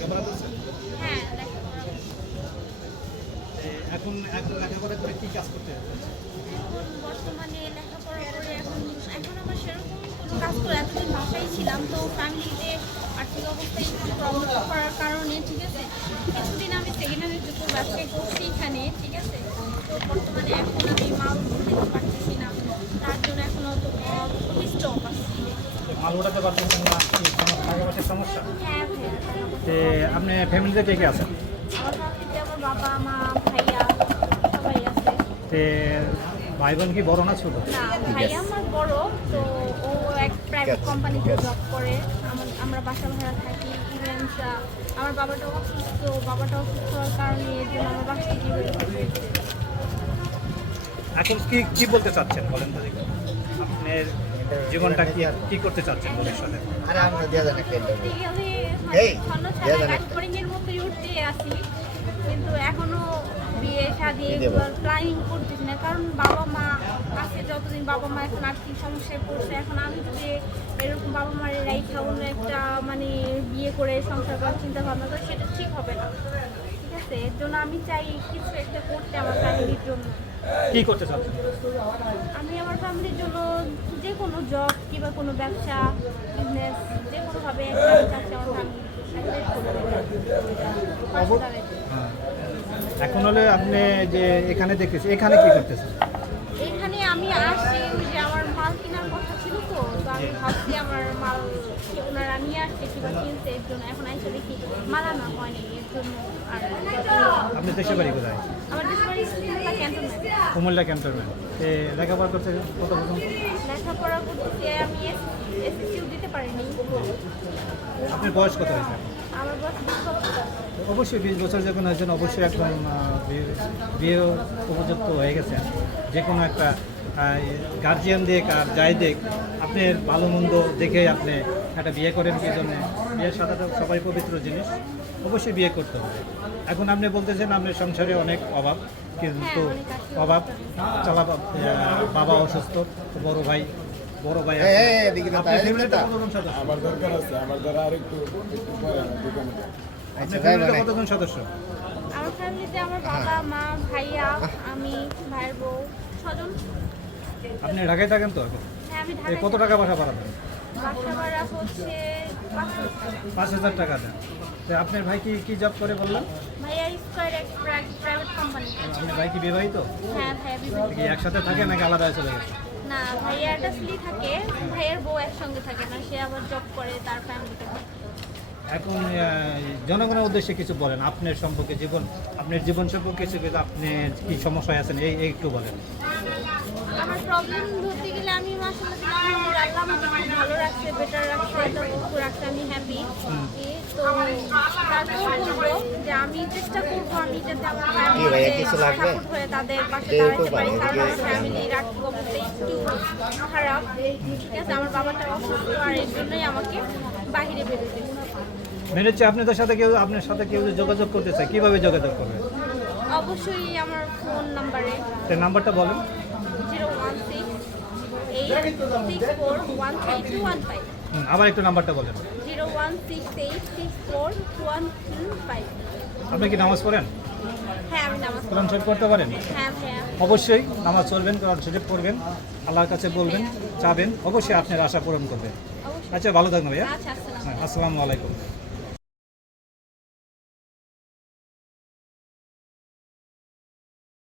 লেখাপড়া করছেন? হ্যাঁ, লেখাপড়া এখন এখন লেখাপড়া করে কি কাজ করতে যাচ্ছেন? এখন বর্তমানে লেখাপড়া করে এখন আমার সেরকম কোনো কাজ করে এতদিন বাসায় ছিলাম, তো ফ্যামিলিতে আর্থিক অবস্থা একটু প্রবলেম করার কারণে, ঠিক আছে, কিছুদিন আমি সেকেন্ড হ্যান্ডের জুতোর ব্যবসায় করছি এখানে, ঠিক আছে। তো বর্তমানে এখন আমি মাল উঠাতে পারতেছি না, তার জন্য এখন অত খুবই স্টপ আছে। মাল ওঠাতে পারতেছেন না, কি টাকা পয়সার সমস্যা? হ্যাঁ হ্যাঁ, যে আপনি ফ্যামিলিতে কে কে আছেন? আমার ফ্যামিলিতে আমার বাবা মা ভাইয়া সবাই আছে। যে ভাই বোন কি বড় না ছোট? না, ভাইয়া আমার বড়, তো ও এক প্রাইভেট কোম্পানিতে জব করে, আমরা বাসা ভাড়া থাকি। ইভেন আমার বাবাটাও অসুস্থ হওয়ার কারণে এর জন্য আমার বাসা থেকে বের হতে হয়েছে। এখন কি কি বলতে চাচ্ছেন বলেন তো দেখি। আপনার জীবনটা কি কি করতে চাচ্ছেন ভবিষ্যতে? বলতে গেলে এই, ছন্ন দেয়া ছাড়া যাবে। গাছফড়িংয়ের মতোই উঠতে আছি, কিন্তু এখনো বিয়ে শাদী কি দেবো? এগুলোর প্ল্যানিং করতেছি না, কারণ বাবা মা আছে যতদিন, বাবা মা এখন আর্থিক সমস্যায় পড়ছে। এখন আমি যদি এরকম বাবা মার রাইখা অন্য একটা মানে বিয়ে করে সংসার করার চিন্তা ভাবনা করি, সেটা ঠিক হবে না, ঠিক আছে। এর জন্য আমি চাই কিছু একটা করতে আমার ফ্যামিলির জন্য। কি করতে চাচ্ছেন? আমি আমার ফ্যামিলির জন্য যে কোনো জব কিংবা কোনো ব্যবসা বিজনেস যে কোনোভাবে একটা চাচ্ছি আমার ফ্যামিলি। হ্যাঁ। এখন হলে আপনি যে এখানে দেখতেছি, এখানে কি করতেছেন? এখানে আমি আসছি ওই যে আমার মাল কেনার কথা ছিল, তো আমি ভাবছি আমার মাল ওনারা নিয়ে আসছে কিংবা কিনছে, এর জন্য এখন আইসা দেখি মাল আনা হয়নি, এর জন্য। আর আপনি দেশের বাড়ি কোথায়? আমার দেশের বাড়ি কুমিল্লা ক্যান্টনমেন্ট। কুমিল্লা ক্যান্টনমেন্ট। লেখাপড়া করতে কত পর্যন্ত? লেখাপড়া করতেছি আমি, এসএসসিও দিতে পারিনি। আপনার বয়স কত হয়েছে? আমার বয়স 20 বছর। অবশ্যই 20 বছর যখন হয়েছেন, অবশ্যই এখন বিয়ে উপযুক্ত হয়ে গেছেন। যে কোনো একটা গার্জিয়ান দেখ আর যাই দেখ, আপনার ভালো মন্দ দেখে আপনি একটা বিয়ে করেন। কি জন্য? বিয়ের সাথে সবাই পবিত্র জিনিস, অবশ্যই বিয়ে করতে হবে। এখন আপনি বলতেছেন আপনার সংসারে অনেক অভাব, কিন্তু অভাব চালাবা, বাবা অসুস্থ, বড় ভাই আছে। আপনার ফ্যামিলিতে কতজন সদস্য? আমার দরকার আছে, আমার দ্বারা আর একটু পরে আমার দোকানে যাই। আপনার ফ্যামিলিতে কতজন সদস্য? আমার ফ্যামিলিতে আমার বাবা মা ভাইয়া আমি ভাইয়ের বউ 6 জন। আপনি ঢাকায় থাকেন তো এখন? হ্যাঁ, আমি এই ঢাকায় কত টাকা বাসা ভাড়া দেন? বাসা ভাড়া হচ্ছে 500 টাকা। 5,000 টাকা দেন। তো আপনার ভাই কি কি জব করে বললেন? ভাইয়া স্কয়ার এক প্রাইভেট কোম্পানি। আপনার ভাই কি বিবাহিত? হ্যাঁ ভাইয়া বিবাহিত। কি একসাথে থাকে নাকি আলাদা হয়ে চলে গেছে? না, ভাইয়া একটা স্ত্রী থাকে, ভাইয়ের বউ একসঙ্গে থাকে না, সে আবার জব করে, তার ফ্যামিলিতে থাকে। এখন জনগণের উদ্দেশ্যে কিছু বলেন আপনার সম্পর্কে, আপনার জীবন সম্পর্কে কিছু, আপনি কি সমস্যায় আছেন এই একটু বলেন। আমার প্রবলেম ধরতে গেলে আমি মাশাআল্লাহ আল্লাহ আমাকে খুব ভালো রাখছে, বেটার রাখছে, একটা বন্ধু রাখছে, আমি হ্যাপি। তো তারপর বলবো যে আমি চেষ্টা করবো আমি যাতে আমার ফ্যামিলিতে সাপোর্ট হয়ে তাদের পাশে দাঁড়াতে পারি, কারণ আমার ফ্যামিলির আর্থিক অবস্থা একটু খারাপ, ঠিক আছে। আমার বাবাটা অসুস্থ, আর এর জন্যই আমাকে বাহিরে বেরোতে মেনে হচ্ছে আপনার সাথে কেউ যদি যোগাযোগ করতে চায়, কীভাবে যোগাযোগ করবে? অবশ্যই আমার ফোন নাম্বারে তার নাম্বারটা বলেন। 01686413215 আবার একটু নাম্বারটা বলেন। 016864125। আপনি কি নামাজ পড়েন? হ্যাঁ, আমি নামাজ কোরআন শরীফ পড়তে পারেন? হ্যাঁ ভাইয়া। অবশ্যই নামাজ পড়বেন, কোরআন শরীফ পড়বেন, আল্লাহর কাছে বলবেন, চাবেন, অবশ্যই আপনার আশা পূরণ করবেন। অবশ্যই। আচ্ছা, ভালো থাকবেন ভাইয়া। আচ্ছা, আসসালাম। হ্যাঁ, আসসালামু আলাইকুম।